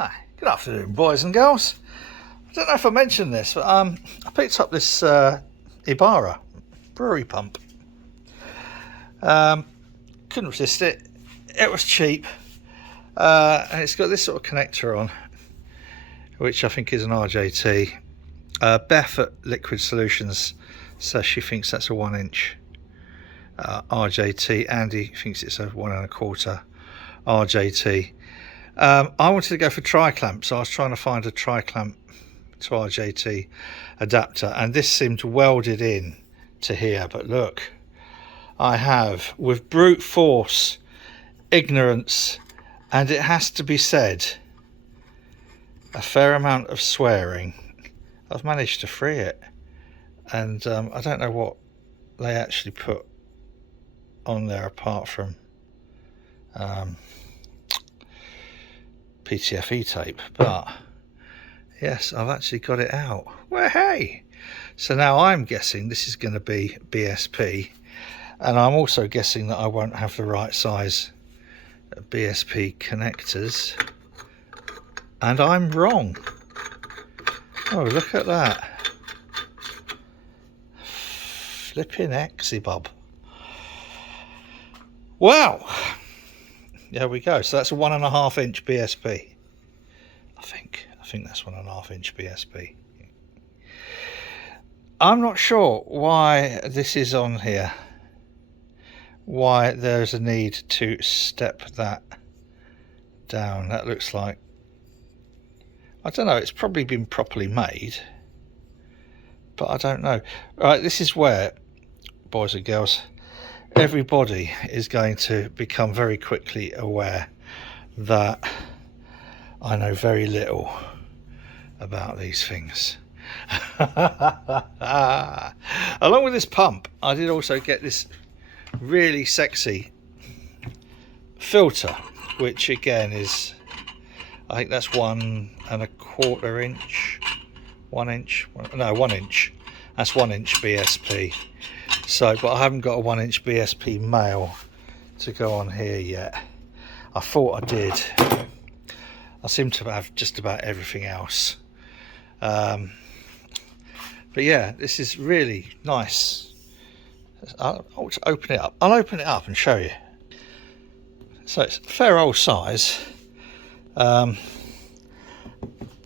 Hi, good afternoon, boys and girls. I don't know if I mentioned this, but I picked up this Ibarra brewery pump. Couldn't resist it. It was cheap, and it's got this sort of connector on, which I think is an RJT. Beth at Liquid Solutions says she thinks that's a 1-inch RJT. Andy thinks it's a 1.25 RJT. I wanted to go for tri-clamp, so I was trying to find a tri-clamp to RJT adapter, and this seemed welded in to here. But look, I have, with brute force, ignorance, and it has to be said, a fair amount of swearing, I've managed to free it. And I don't know what they actually put on there apart from PTFE tape, but yes, I've actually got it out. Well, hey, so now I'm guessing this is going to be BSP, and I'm also guessing that I won't have the right size BSP connectors, and I'm wrong. Oh, look at that, flipping Exibub. Wow, there we go. So that's a 1.5-inch BSP. I think that's 1.5-inch BSP. I'm not sure why this is on here. Why there's a need to step that down. That looks like, I don't know, it's probably been properly made, but I don't know. Right, this is where, boys and girls, everybody is going to become very quickly aware that I know very little about these things. Along with this pump, I did also get this really sexy filter, which again is, I think that's 1.25 inch, 1 inch, no, 1 inch. That's 1-inch BSP. So, but I haven't got a 1-inch BSP male to go on here yet. I thought I did. I seem to have just about everything else. But yeah, this is really nice. I'll open it up. I'll open it up and show you. So it's a fair old size. Put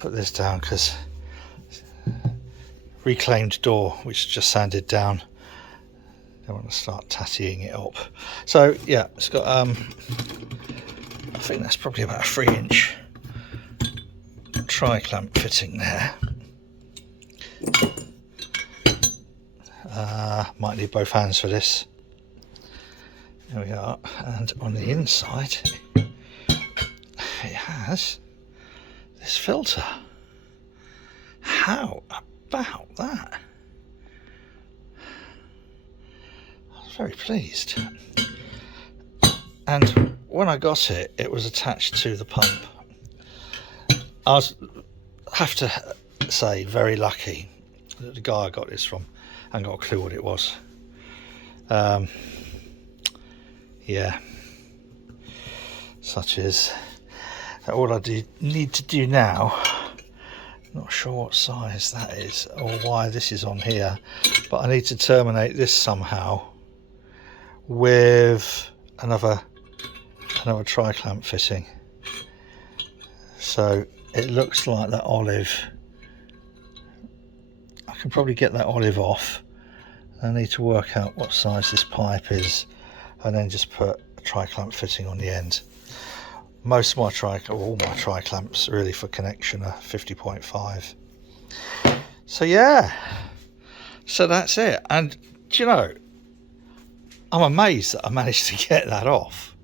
this down because reclaimed door, which just sanded down. Don't want to start tattying it up. So yeah, it's got I think that's probably about a 3-inch tri-clamp fitting there. Might need both hands for this. There we are. And on the inside it has this filter. How about that? I was very pleased. And when I got it, it was attached to the pump. I have to say, very lucky that the guy I got this from hadn't got a clue what it was. Yeah, such is all I need to do now. Not sure what size that is or why this is on here, but I need to terminate this somehow with another tri-clamp fitting. So it looks like that olive, I can probably get that olive off. I need to work out what size this pipe is and then just put a tri-clamp fitting on the end. Most of my all my tri-clamps really for connection are 50.5. So yeah, so that's it. And do you know, I'm amazed that I managed to get that off.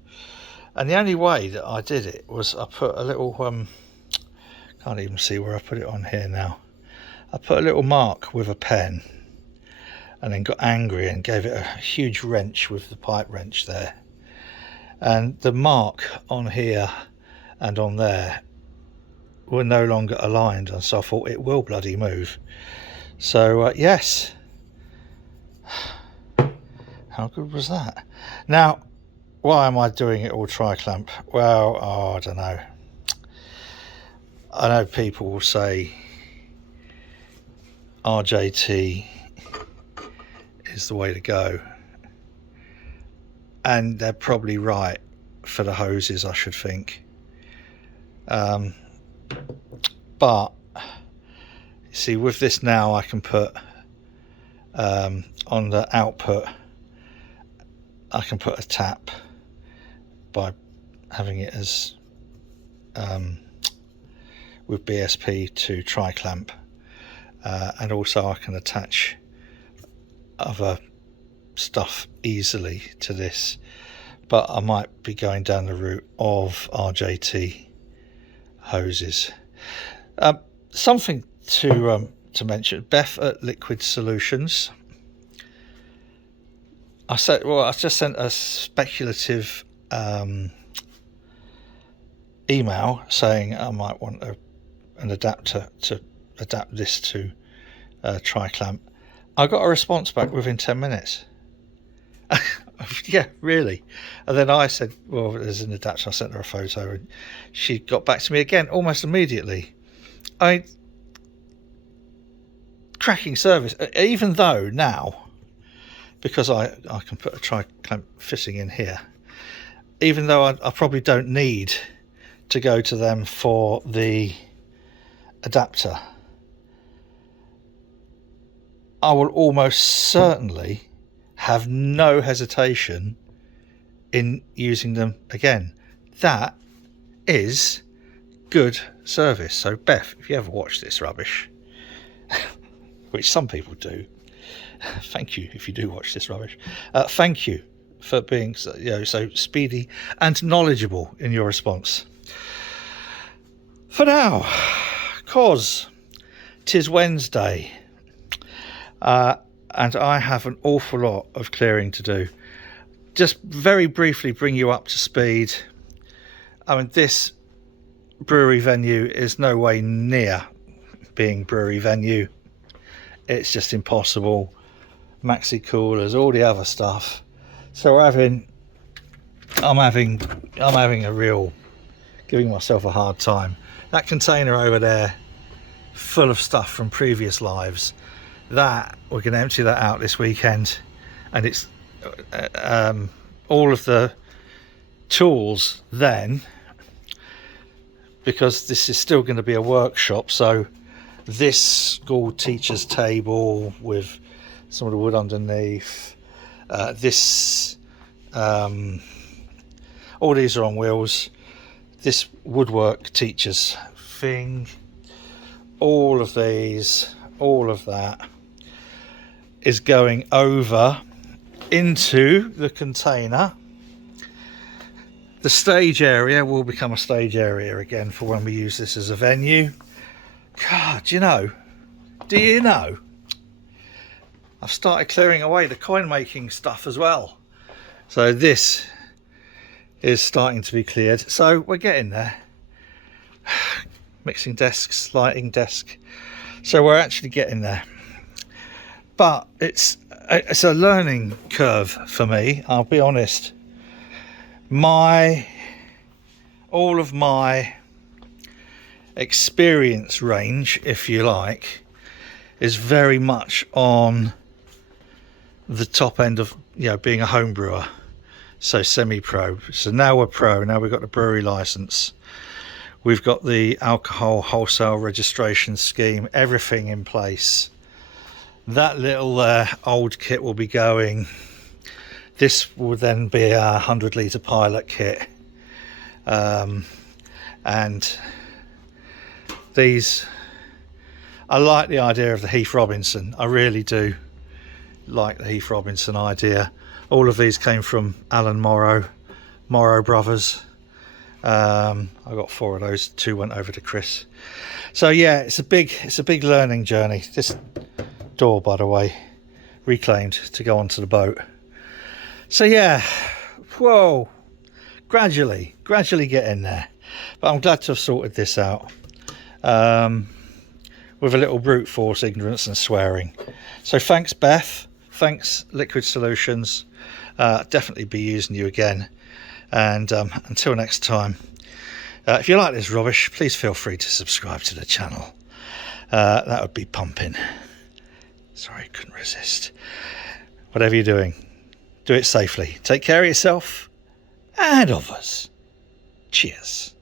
And the only way that I did it was I put a little can't even see where I put it on here now. I put a little mark with a pen and then got angry and gave it a huge wrench with the pipe wrench there. And the mark on here and on there were no longer aligned, and so I thought it will bloody move. So yes, how good was that? Now, why am I doing it all tri-clamp? Well, I don't know. I know people will say RJT is the way to go, and they're probably right for the hoses, I should think. But you see, with this now, I can put on the output, I can put a tap by having it as with BSP to tri-clamp, and also I can attach other stuff easily to this, but I might be going down the route of RJT hoses. Something to mention, Beth at Liquid Solutions, I just sent a speculative email saying I might want an adapter to adapt this to tri-clamp. I got a response back within 10 minutes. Yeah, really. And then I said, well, there's an adapter. I sent her a photo, and she got back to me again almost immediately. Cracking service, even though now, because I can put a tri-clamp fitting in here, even though I probably don't need to go to them for the adapter, I will almost certainly have no hesitation in using them again. That is good service. So Beth, if you ever watch this rubbish, which some people do, thank you if you do watch this rubbish. Thank you for being so speedy and knowledgeable in your response. For now, 'cause 'tis Wednesday, and I have an awful lot of clearing to do. Just very briefly bring you up to speed. I mean, this brewery venue is no way near being brewery venue. It's just impossible. Maxi coolers, all the other stuff. So I'm having a real, giving myself a hard time. That container over there, full of stuff from previous lives, that we're going to empty that out this weekend, and it's all of the tools then, because this is still going to be a workshop. So this school teacher's table with some of the wood underneath, all these are on wheels, this woodwork teacher's thing, all of these, all of that is going over into the container. The stage area will become a stage area again for when we use this as a venue. God, do you know, I've started clearing away the coin making stuff as well. So this is starting to be cleared. So we're getting there. Mixing desks, lighting desk. So we're actually getting there. But it's a learning curve for me, I'll be honest. All of my experience range, if you like, is very much on the top end of being a home brewer, so semi-pro. So now we're pro. Now we've got the brewery license, we've got the alcohol wholesale registration scheme, everything in place. That little old kit will be going. This will then be a 100-litre pilot kit, and these, I like the idea of the Heath Robinson. I really do like the Heath Robinson idea. All of these came from Alan Morrow Brothers. I got 4 of those, 2 went over to Chris. So yeah, it's a big learning journey. This door, by the way, reclaimed to go onto the boat. So yeah, whoa, gradually getting there. But I'm glad to have sorted this out with a little brute force ignorance and swearing. So thanks Beth, thanks Liquid Solutions. Definitely be using you again, and until next time, If you like this rubbish, please feel free to subscribe to the channel. That would be pumping. Sorry, couldn't resist. Whatever you're doing, do it safely. Take care of yourself and others. Cheers.